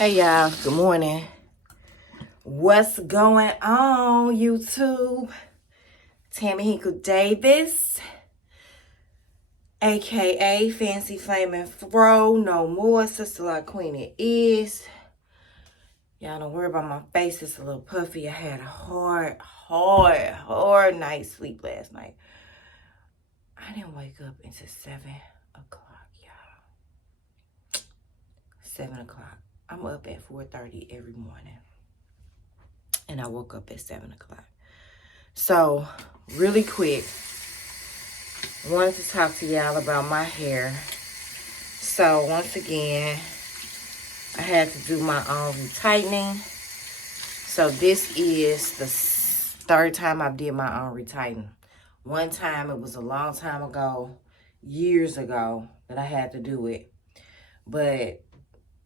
Hey y'all, good morning. What's going on, YouTube? Tammy Hinkle-Davis, aka Fancy Flaming Fro, no more, Sister Like Queen it is. Y'all don't worry about my face, it's a little puffy. I had a hard night's sleep last night. I didn't wake up until 7 o'clock, y'all. 7 o'clock. I'm up at 4:30 every morning. And I woke up at 7 o'clock. So, really quick, wanted to talk to y'all about my hair. So, once again, I had to do my own retightening. So, this is the third time I did my own retightening. One time, it was a long time ago, years ago, that I had to do it. But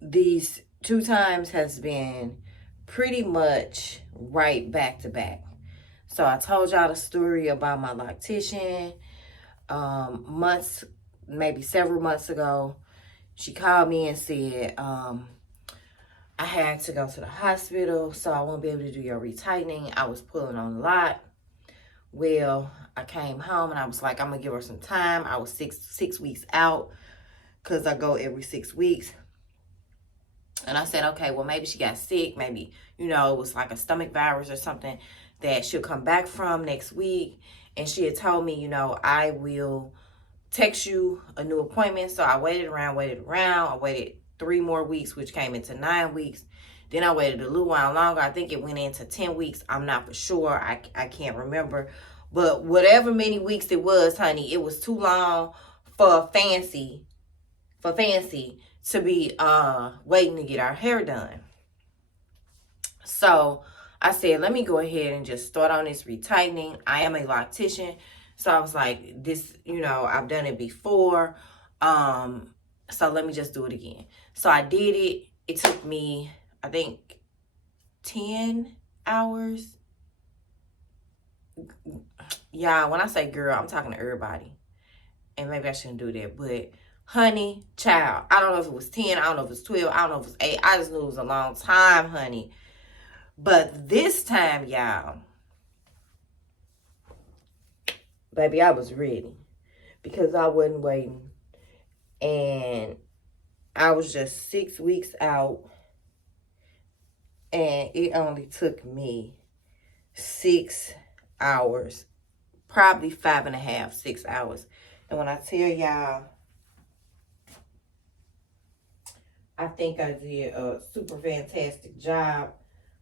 these 2 times has been pretty much right back to back. So I told y'all the story about my Loctician maybe several months ago. She called me and said I had to go to the hospital, so I won't be able to do your retightening. I was pulling on a lot. Well, I came home and I was like, I'm gonna give her some time. I was six weeks out because I go every 6 weeks. And I said, okay, well, maybe she got sick. Maybe, it was like a stomach virus or something that she'll come back from next week. And she had told me, I will text you a new appointment. So I waited around. I waited 3 more weeks, which came into 9 weeks. Then I waited a little while longer. I think it went into 10 weeks. I'm not for sure. I can't remember. But whatever many weeks it was, honey, it was too long for Fancy to be waiting to get our hair done. So I said, let me go ahead and just start on this retightening. I am a Loctician. So I was like, this, I've done it before. So let me just do it again. So I did it. It took me, I think, 10 hours. Yeah, when I say girl, I'm talking to everybody. And maybe I shouldn't do that, but honey, child, I don't know if it was 10, I don't know if it was 12, I don't know if it was 8. I just knew it was a long time, honey. But this time, y'all, baby, I was ready because I wasn't waiting. And I was just 6 weeks out. And it only took me 6 hours, probably 5.5, 6 hours. And when I tell y'all, I think I did a super fantastic job.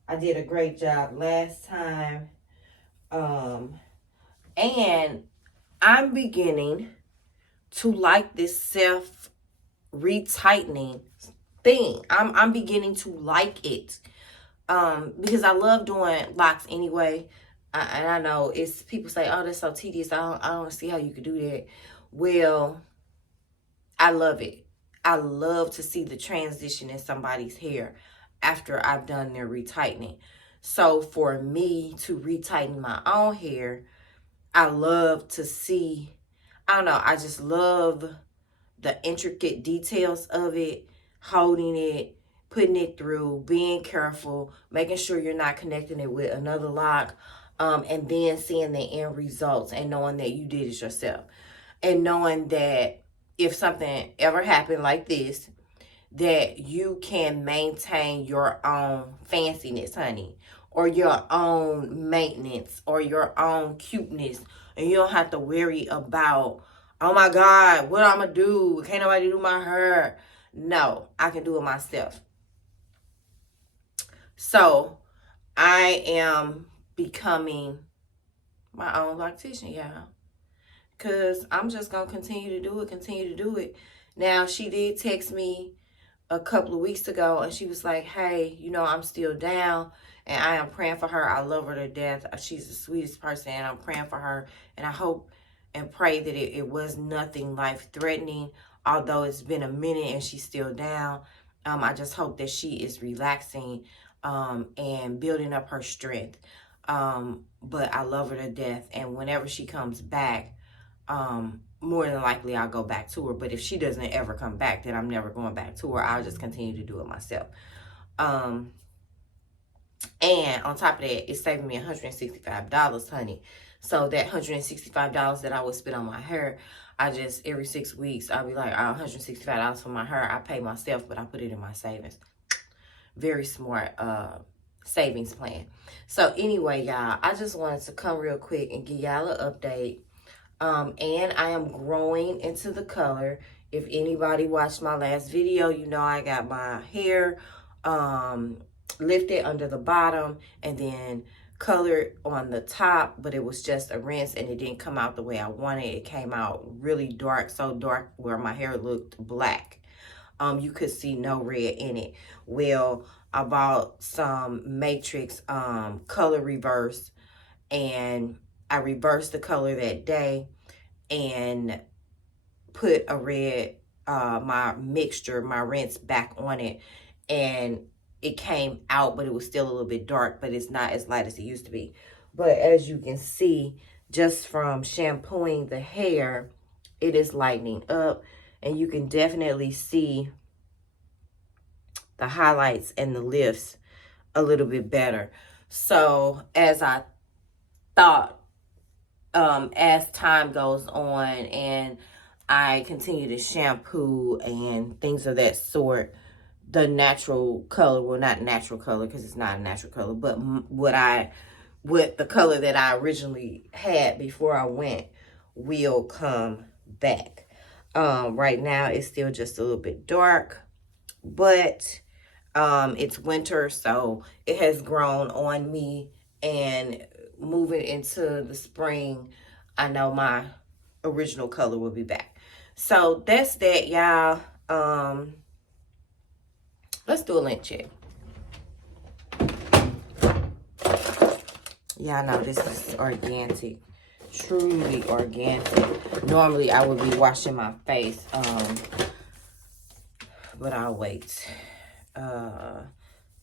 I did a great job last time. And I'm beginning to like this self-retightening thing. I'm beginning to like it. Because I love doing locks anyway. And I know it's people say, oh, that's so tedious. I don't see how you could do that. Well, I love it. I love to see the transition in somebody's hair after I've done their retightening. So for me to retighten my own hair, I love to see, I don't know, I just love the intricate details of it, holding it, putting it through, being careful, making sure you're not connecting it with another lock, and then seeing the end results and knowing that you did it yourself. And knowing that if something ever happened like this, that you can maintain your own fanciness, honey, or your own maintenance, or your own cuteness. And you don't have to worry about, oh my God, what I'm going to do? Can't nobody do my hair? No, I can do it myself. So I am becoming my own Loctician, y'all. Because I'm just going to continue to do it. Now, she did text me a couple of weeks ago, and she was like, hey, I'm still down, and I am praying for her. I love her to death. She's the sweetest person, and I'm praying for her. And I hope and pray that it was nothing life-threatening, although it's been a minute and she's still down. I just hope that she is relaxing and building up her strength. But I love her to death, and whenever she comes back, more than likely I'll go back to her. But if she doesn't ever come back, then I'm never going back to her. I'll just continue to do it myself. And on top of that, it's saving me $165, honey. So that $165 that I would spend on my hair, I just, every 6 weeks, I'll be like, oh, $165 for my hair. I pay myself, but I put it in my savings. Very smart savings plan. So anyway, y'all, I just wanted to come real quick and give y'all an update. And I am growing into the color. If anybody watched my last video, you know I got my hair lifted under the bottom and then colored on the top, but it was just a rinse and it didn't come out the way I wanted. It came out really dark, so dark where my hair looked black. You could see no red in it. Well, I bought some Matrix color reverse, and I reversed the color that day and put a red my mixture, my rinse back on it, and it came out, but it was still a little bit dark, but it's not as light as it used to be. But as you can see, just from shampooing the hair, it is lightening up, and you can definitely see the highlights and the lifts a little bit better. So as I thought, as time goes on and I continue to shampoo and things of that sort, the natural color, well, not natural color because it's not a natural color, but what the color that I originally had before I went will come back. Right now it's still just a little bit dark, but it's winter, so it has grown on me, and moving into the spring, I know my original color will be back. So that's that, y'all. Let's do a lint check. Y'all know this is organic, truly organic. Normally I would be washing my face, but I'll wait.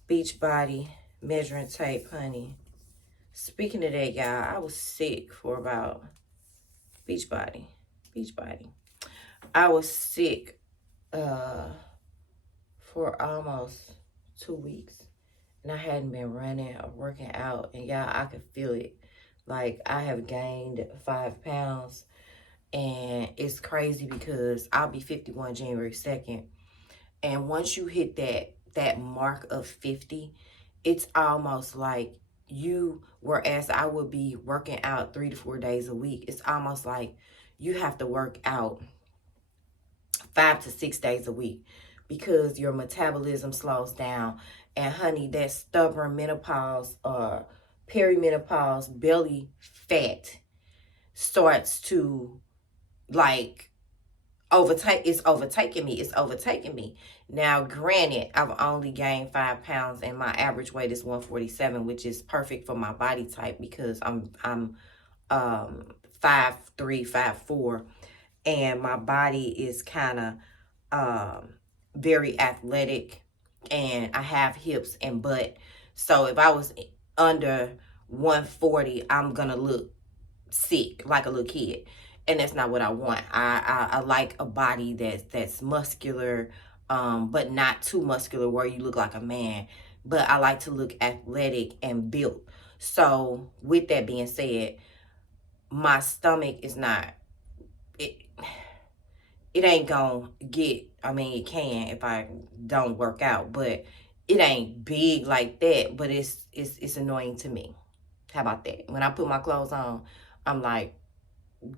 Beachbody measuring tape, honey. Speaking of that, y'all, I was sick for about Beachbody. I was sick for almost 2 weeks, and I hadn't been running or working out, and y'all, I could feel it. Like, I have gained 5 pounds, and it's crazy because I'll be 51 January 2nd, and once you hit that mark of 50, it's almost like whereas I would be working out 3 to 4 days a week, it's almost like you have to work out 5 to 6 days a week because your metabolism slows down. And honey, that stubborn menopause or perimenopause belly fat starts to like it's overtaking me. Now, granted, I've only gained 5 pounds and my average weight is 147, which is perfect for my body type because I'm 5'3", 5'4", and my body is kind of very athletic, and I have hips and butt. So if I was under 140, I'm gonna look sick like a little kid, and that's not what I want. I like a body that's muscular, but not too muscular where you look like a man, but I like to look athletic and built. So with that being said, my stomach is not, it ain't gonna get, I mean, it can if I don't work out, but it ain't big like that, but it's annoying to me. How about that? When I put my clothes on, I'm like,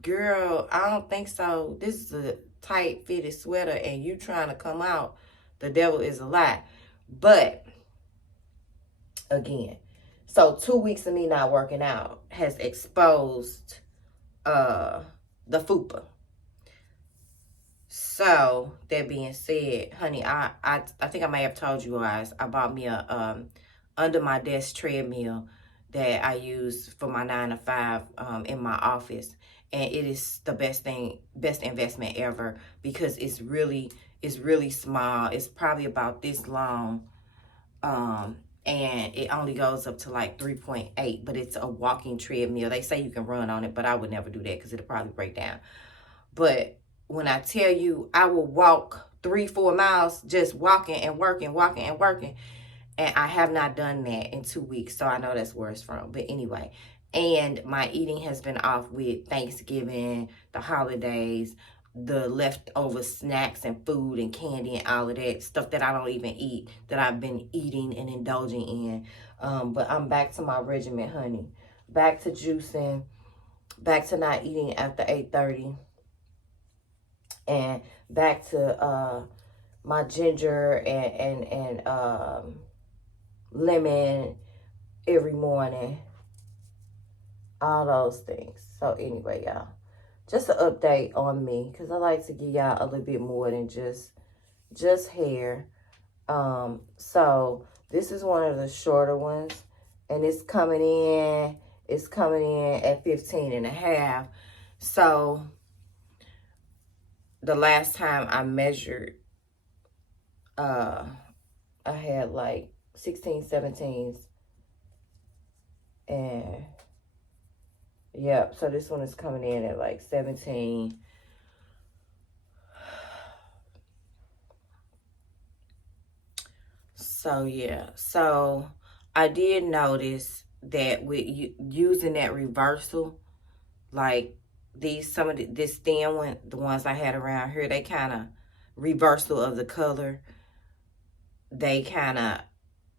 girl, I don't think so. This is a tight fitted sweater and you trying to come out. The devil is a lie. But again, so 2 weeks of me not working out has exposed the fupa. So that being said, honey, I think I may have told you guys I bought me a under my desk treadmill that I use for my 9 to 5 in my office, and it is the best investment ever because it's really small. It's probably about this long, and it only goes up to like 3.8, but it's a walking treadmill. They say you can run on it, but I would never do that because it'll probably break down. But when I tell you, I will walk 3-4 miles just walking and working, And I have not done that in 2 weeks, so I know that's where it's from. But anyway, and my eating has been off with Thanksgiving, the holidays, the leftover snacks and food and candy and all of that stuff that I don't even eat, that I've been eating and indulging in. But I'm back to my regimen, honey. Back to juicing, back to not eating after 8:30, and back to my ginger and lemon every morning. All those things. So anyway, y'all, just an update on me, because I like to give y'all a little bit more than just hair. So this is one of the shorter ones, and it's coming in at 15.5. So the last time I measured, I had like 16, 17s, and yep, so this one is coming in at like 17. So yeah, so I did notice that with using that reversal, like some of this thin one, the ones I had around here, they kind of reversal of the color, they kind of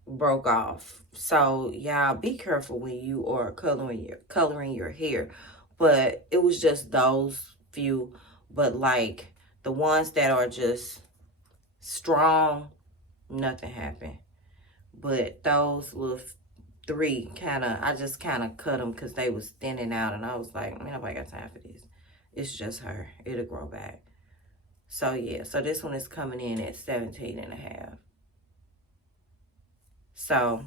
broke off. So y'all be careful when you are coloring your hair. But it was just those few. But like the ones that are just strong, nothing happened. But those little 3 I just kind of cut them because they was thinning out, and I was like, man, nobody got time for this. It's just her. It'll grow back. So yeah, so this one is coming in at 17.5. So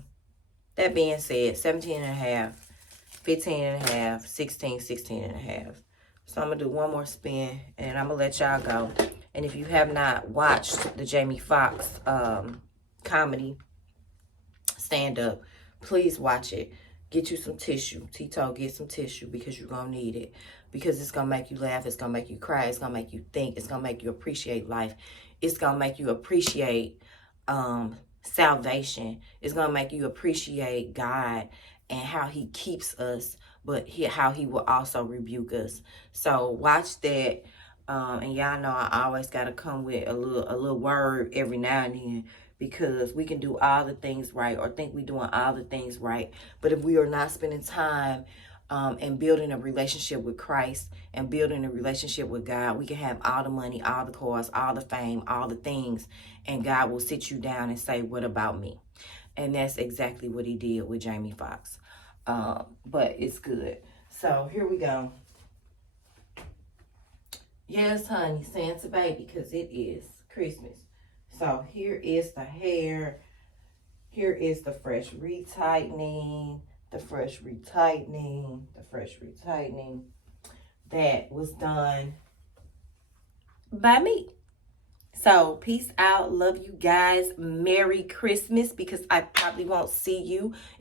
that being said, 17.5, 15.5, 16, 16.5. So I'm gonna do one more spin, and I'm gonna let y'all go. And if you have not watched the Jamie Foxx comedy stand-up, please watch it. Get you some tissue. Tito, get some tissue, because you're gonna need it. Because it's gonna make you laugh, it's gonna make you cry, it's gonna make you think, it's gonna make you appreciate life. It's gonna make you appreciate salvation. It's gonna make you appreciate God and how he keeps us, but how he will also rebuke us. So watch that. And y'all know I always gotta come with a little word every now and then, because we can do all the things right, or think we're doing all the things right, but if we are not spending time and building a relationship with Christ and building a relationship with God, we can have all the money, all the cars, all the fame, all the things, and God will sit you down and say, what about me? And that's exactly what he did with Jamie Foxx. But it's good. So here we go. Yes, honey, Santa baby, because it is Christmas. So here is the hair. Here is the fresh retightening. The fresh retightening. The fresh retightening. That was done by me. So peace out. Love you guys. Merry Christmas, because I probably won't see you